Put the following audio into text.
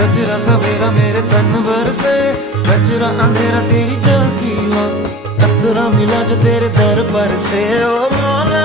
सजरा सवेरा मेरे तन भर से, कचरा अंधेरा तेरी चलती ला, कतरा मिला जो तेरे दर पर से। ओ मौला